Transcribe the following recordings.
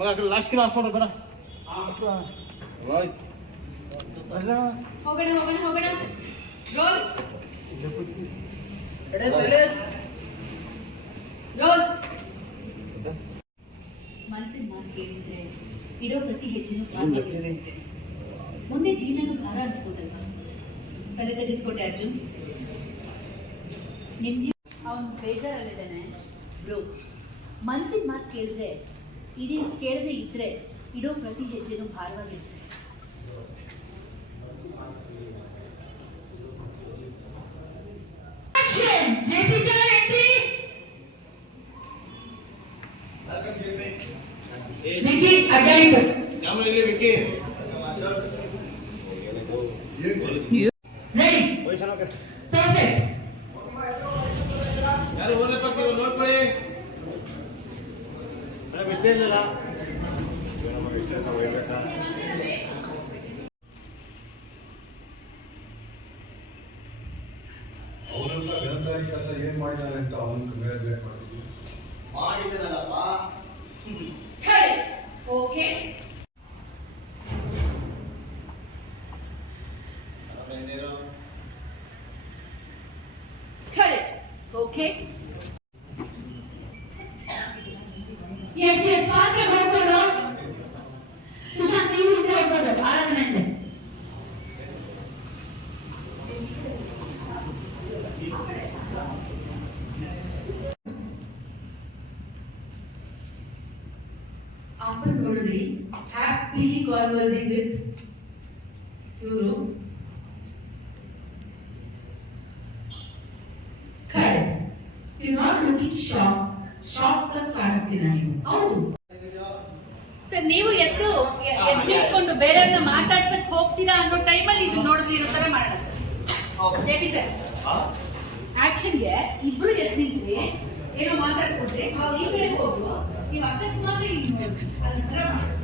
मग last kilo photo बना ಹೋಗೋಣ roll roll ಮನಸ್ಸಿನ ಮಾತು ಕೇಳಿದ್ರೆ ಇಡೋ ಪ್ರತಿ ಹೆಜ್ಜೆನೂ ಮುಂದೆ ಜೀವನನೂ ಭಾರ ಅನ್ಸ್ಬೋದಲ್ವಾ? ತಲೆ ತೆಗೆಸ್ಕೊಟ್ಟೆ ಅರ್ಜುನ್. ನಿಮ್ ಅವನು ಬೇಜಾರಲ್ಲಿದ್ದಾನೆ ಬ್ರೋ. ಮನಸ್ಸಿನ ಮಾತು ಕೇಳಿದ್ರೆ ಕೇಳದೆ ಇದ್ರೆ ಇಡೋ ಪ್ರತಿ ಹೆಜ್ಜೆನೂ ಭಾರವಾಗಿರುತ್ತೆ. JP sir entry. Vicky again. Come here Vicky. Ready. Perfect. यार होने पर के नोट पड़े. मैं मिस्टेक लेला. मेरा मिस्टेक ना होएगा. ಅವರೆಲ್ಲ ಗಣತಾಯಿ ಕೆಲಸ ಏನ್ ಮಾಡಿದ್ದಾರೆ ಅಂತ ಅವನು ಕಂಗ್ರಾಚುಲೇಟ್ ಮಾಡ್ತೀವಿ. ಮಾಡಿದನಲ್ಲಪ್ಪ. Correct. Okay. Correct. Okay. Yes, fast ಆಗಿ ಹೋಗ್ಬೋದು. ಸುಶಾಂತ್ ನೀವು ಹಿಂದೆ ಹೋಗ್ಬೋದು. ಆರಾಧನೆ ಇದೆ. After totally happily conversing with Euro. Correct. You're not looking shocked ಅಂತ ಕಾಣಿಸ್ತೀರ ನೀವು. ಹೌದು ಸರ್, ನೀವು ಎದ್ದಿಟ್ಕೊಂಡು ಬೇರೆಯವ್ರನ್ನ ಮಾತಾಡ್ಸಕ್ ಹೋಗ್ತೀರಾ ಅನ್ನೋ ಟೈಮಲ್ಲಿ ಇದು ನೋಡಿದ್ರೆ ಇರೋ ತರ ಮಾಡೋಣ ಸರ್. ಜೆಪಿ ಸರ್, ಆಕ್ಷನ್ಗೆ ಇಬ್ರು ಎದ್ದು ನಿಂತ್ರಿ, ಏನೋ ಮಾತಾಡ್ಕೊಟ್ರಿ, ಅವ್ರು ಈ ಕಡೆ ಹೋದ್ರು, ನೀವು ಅಕಸ್ಮಾತ್ ಅದನ್ನ ಮಾಡಿ.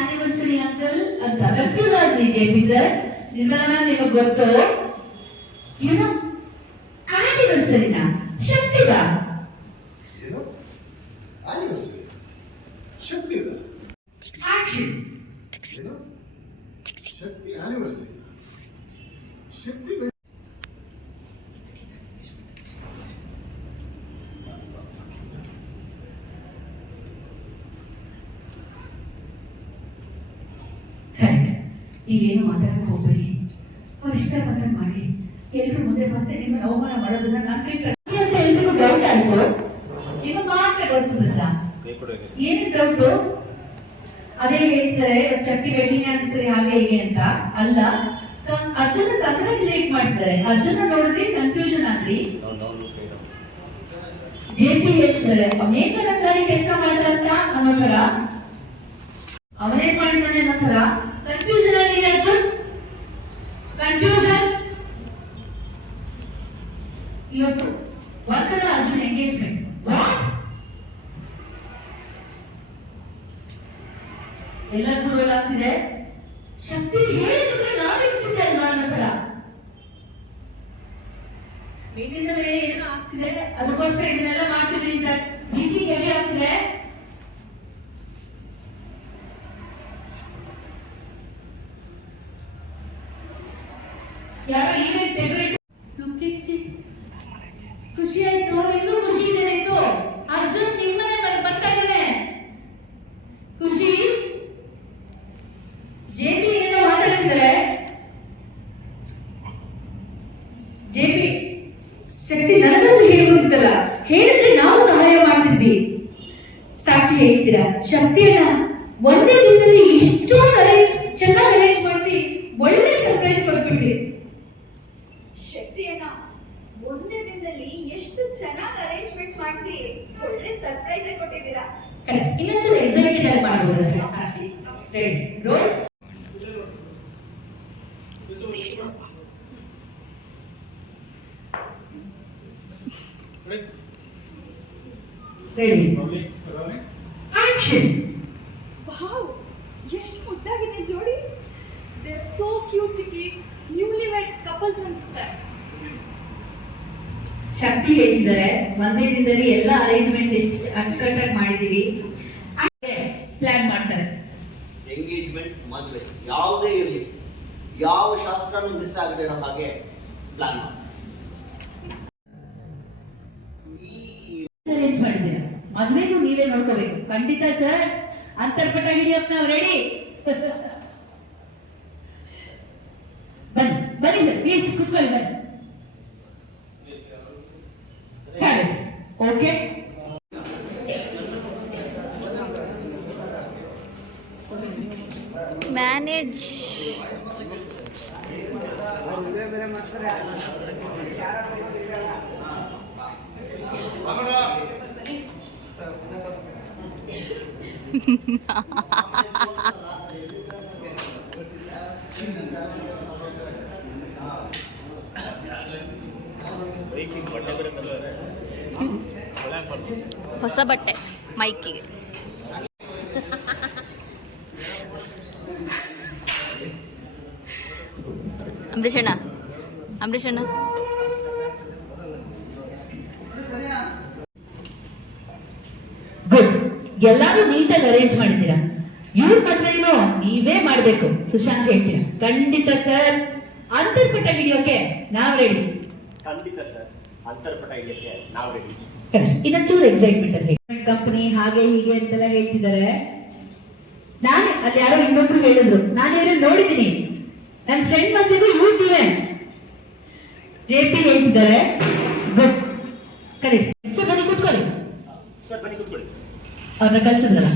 ಆನಿವರ್ಸರಿ ಅಂಕಲ್ ಅಂತ ಕನ್ಫ್ಯೂಸ್ ಆದ್ರಿ ಜೆಪಿ ಸರ್. ನಿರ್ಮಲಾ ನಿಮಗೆ ಗೊತ್ತು ಏನು ಆನಿವರ್ಸರಿನ ಶಕ್ತಿಗ ಏನು ಆನಿವರ್ಸರಿ ಶಕ್ತಿದ ಆಕ್ಷನ್ ಏನು ಶಕ್ತಿ ಆನಿವರ್ಸರಿ ಶಕ್ತಿ ನೀವೇನು ಮಾತಾಡಕ್ ಹೋಗ್ಬೇಡಿ, ಇಷ್ಟ ಬಂದ ಮಾಡಿ. ಎಲ್ರು ಮುಂದೆ ಮತ್ತೆ ನಿಮ್ಮ ಅವಮಾನ ಮಾಡೋದನ್ನ ನಾನು ಅಂತ ಎಲ್ರಿಗೂ ಡೌಟ್ ಆಯ್ತು. ನಿಮ್ಮ ಮಾತ್ರ ಗೊತ್ತು ಬರಲ್ಲ. ಏನು ಡೌಟು? ಅದೇ ಹೇಳ್ತಾರೆ ಶಕ್ತಿ ವೆಡ್ಡಿಂಗ್ ಆನಿವರ್ಸರಿ ಹಾಗೆ ಹೀಗೆ ಅಂತ ಅಲ್ಲ. ಅರ್ಜುನ ಕಂಗ್ರಾಚುಲೇಟ್ ಮಾಡ್ತಾರೆ. ಅರ್ಜುನ ನೋಡಿದ್ರೆ ಕನ್ಫ್ಯೂಷನ್ ಆಗ್ಲಿ. ಜೆಪಿ ಹೇಳ್ತಾರೆ ಅನೇಕರಂತಾರಿ ಕೆಲಸ ಮಾಡ್ದಂತ ಅನ್ನೋ ತರ, ಅವನೇನ್ ಮಾಡಿದ್ದಾನೆ ಅನ್ನೋ ತರ ಕನ್ಫ್ಯೂಷನ್ ಆಗಿದೆ. ಅರ್ಜುನ್ ಕನ್ಫ್ಯೂಷನ್. ಇವತ್ತು ಒಂದರ ಅರ್ಜುನ್ ಎಂಗೇಜ್ಮೆಂಟ್ ಎಲ್ಲರಿಗೂ ರೋಲಾಗ್ತಿದೆ. ಶಕ್ತಿ ಹೇಳಿದ್ರೆ ನಾವೇ ಬಿಟ್ಟಿದ್ದೆ ಅಲ್ವಾ ಅನ್ನೋ ತರ ಮೇಲಿಂದ ಮೇಲೆ ಏನೋ ಆಗ್ತಿದೆ. ಅದಕ್ಕೋಸ್ಕರ ಇದನ್ನೆಲ್ಲ ಮಾಡ್ತಿದ್ರಿ ಅಂತ ಭೀತಿ ಹೆವಿ ಆಗ್ತಿದೆ. ಯಾರೋ ಈವೆಂಟ್ ಡೆಕೋರೇಟ್ ಖುಷಿ ಆಯ್ತು. ನಿಮ್ಗೂ ಖುಷಿ ಇದೆ ನಿಂತು. ಅರ್ಜುನ್ ನಿಮ್ಮನೆ ಬರ್ತಾ ಇದ್ದಾನೆ. ಖುಷಿ ಜೆಪಿ ಏನೋ ಮಾತಾಡ್ತಿದ್ದಾರೆ. ಜೆಪಿ ಶಕ್ತಿ ನನಗಂತೂ ಹೇಳ್ಬೋದಿತ್ತಲ್ಲ, ಹೇಳಿದ್ರೆ ನಾವು ಸಹಾಯ ಮಾಡ್ತಿದ್ವಿ. ಸಾಕ್ಷಿ ಹೇಳ್ತೀರಾ ಶಕ್ತಿಯನ್ನ ಒಂದೇ ದಿನದಲ್ಲಿ ಇಷ್ಟೊಂದು ಚೆನ್ನಾಗಿ ಅರೇಂಜ್ ಮಾಡಿಸಿ ಒಳ್ಳೆ ಸರ್ಪ್ರೈಸ್ ಕೊಟ್ಬಿಟ್ರಿ. ಶಕ್ತಿಯನ್ನ ಒಂದೇ ದಿನದಲ್ಲಿ ಎಷ್ಟು ಚೆನ್ನಾಗಿ ಅರೇಂಜ್ಮೆಂಟ್ ಮಾಡಿಸಿ ಒಳ್ಳೆ ಸರ್ಪ್ರೈಸ್ ಕೊಟ್ಟಿದ್ದೀರಾ. ಕರೆಕ್ಟ್. ಇನ್ನೊಂಚೂರು ಎಕ್ಸೈಟೆಡ್ ಆಗಿ ಮಾಡ್ಬೋದು ಅಷ್ಟೇ. Sakshi ready roll. Ready action. Wow, ಎಷ್ಟು ಮುದ್ದಾಗಿದೆ ಜೋಡಿ. They are so cute Chikki. Newly wed couples ಅನ್ಸುತ್ತೆ. ಶಕ್ತಿ ಹೇಳ್ತಿದ್ದಾರೆ ಒಂದೇ ದಿನದಲ್ಲಿ ಎಲ್ಲ ಅರೇಂಜ್ಮೆಂಟ್ಸ್ ಎಷ್ಟು ಅಚ್ಚುಕಟ್ಟಾಗಿ ಮಾಡಿದೀವಿ ಪ್ಲಾನ್ ಮಾಡ್ತಾರೆ. ಎಂಗೇಜ್ಮೆಂಟ್ ಮದುವೆ ಯಾವುದೇ ಇರಲಿ, ಯಾವ ಶಾಸ್ತ್ರನೂ ಮಿಸ್ ಆಗದೆ ಇರೋ ಹಾಗೆ ಪ್ಲಾನ್ ಮಾಡಿ ಅರೇಂಜ್ ಮಾಡಿದ್ದೀರಾ. ಮದ್ವೆಗೂ ನೀವೇ ನೋಡ್ಕೋಬೇಕು. ಖಂಡಿತ ಸರ್. ಅಂತರ್ಪಟ ಹಿಡಿಯೋಕ್ ನಾವು ರೆಡಿ. ಬನ್ನಿ ಬನ್ನಿ ಸರ್, ಪ್ಲೀಸ್ ಕುತ್ಕೊಳ್ಳಿ ಬನ್ನಿ. ಓಕೆ. ಮ್ಯಾನೇಜ್ ಹೊಸ ಬಟ್ಟೆ ಮೈಕಿಗೆ. ಅಂಬರೀಷಣ್ಣ ಅಂಬರೀಷಣ್ಣ ಗುಡ್. ಎಲ್ಲಾರು ನೀಟಾಗಿ ಅರೇಂಜ್ ಮಾಡಿದ್ದೀರಾ. ಇವ್ರ ಮದ್ವೆನೂ ನೀವೇ ಮಾಡ್ಬೇಕು. ಸುಶಾಂತ್ ಹೇಳ್ತೀರಾ. ಖಂಡಿತ ಸರ್. ಅಂತರ್ಪಟ ಹಿಡಿಯೋಕೆ ನಾವ್ ರೆಡಿ. ಖಂಡಿತ ಸರ್, ಅಂತರ್ಪಟ ಹಿಡಿಯಕ್ಕೆ ನಾವು ರೆಡಿ. ಇನ್ನೊಂಚೂರು ಎಕ್ಸೈಟ್ಮೆಂಟ್ ಅಲ್ಲಿ ಕಂಪನಿ ಹಾಗೆ ಹೀಗೆ ಅಂತೆಲ್ಲ ಹೇಳ್ತಿದ್ದಾರೆ. ನಾನು ಅಲ್ಲಿ ಯಾರೋ ಇನ್ನೊಬ್ರು ಹೇಳಿದ್ರು, ನಾನು ಹೇಳೋದು ನೋಡಿದ್ದೀನಿ. ನನ್ನ ಫ್ರೆಂಡ್ ಮದ್ವೆಗೂ ಯೂಟ್ಯೂಬ್ JP ಹೇಳ್ತಿದ್ದಾರೆ. ಗುಡ್. Correct sir. ಬನ್ನಿ ಕೂತ್ಕೊಳ್ಳಿ. ಸರ್ ಬನ್ನಿ ಕೂತ್ಕೊಳ್ಳಿ. ಅವ್ರನ್ನ ಕಳ್ಸಿದ್ರಲ್ಲ.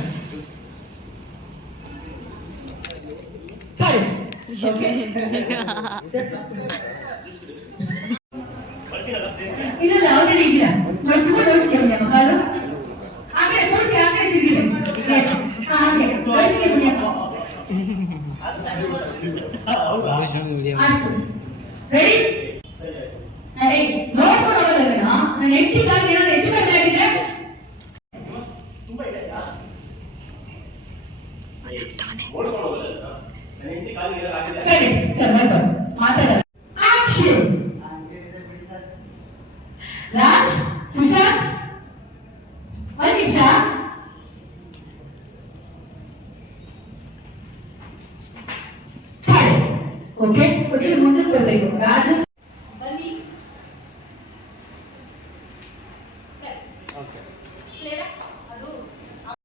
ಕರೆಕ್ಟ್. ಓಕೆ. ಇಲ್ಲ ಆಲ್ರೆಡಿ ಇದೆಯಾ? ನೋಡ್ಕೊಂಡು ಹೋಗ್ತೀವಿ ಮಕ್ಕಳು. ಹಾಗೆ ಹೋಗಿ ಹಾಗೆ ತಿರುಗಿ. ಎಸ್ ಹಾಗೆ ಹೋಗ್ತೀವಿ ಅಷ್ಟು. ರೆಡಿ? ನೋಡ್ಕೊಂಡು ಹೋಗಲ್ಲ ಬೇಡ. ನನ್ನ ಹೆಂಡತಿಗಾಗಿ ಏನಾದ್ರು ಹೆಚ್ಚು ಕಡಿಮೆ ಆಗಿದೆ. ತುಂಬಾ ಇದೆ ಅಲ್ವಾ? ಸರ್ ಮಾತಾಡಲ್ಲ. ಆಕ್ಷನ್. ರಾಜ್, ಸುಶಾಂತ್, ಒಂದ್ ನಿಮಿಷ. ಓಕೆ, ಒಂಚೂರು ಮುಂದಕ್ಕೆ ಬರ್ಬೇಕು. ರಾಜು ಬನ್ನಿ.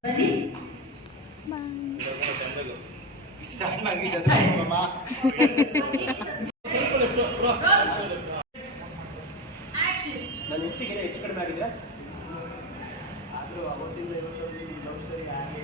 ಬನ್ನಿ. ನನ್ನ ಹೆಂಡತಿಗೆ ಹೆಚ್ಚು ಕಡಿಮೆ ಆಗಿದೆ. ಆದರೂ ಅವತ್ತಿಂದ ಇವತ್ತೊಂದು ಲವ್ ಸ್ಟೋರಿ ಹಾಗೆ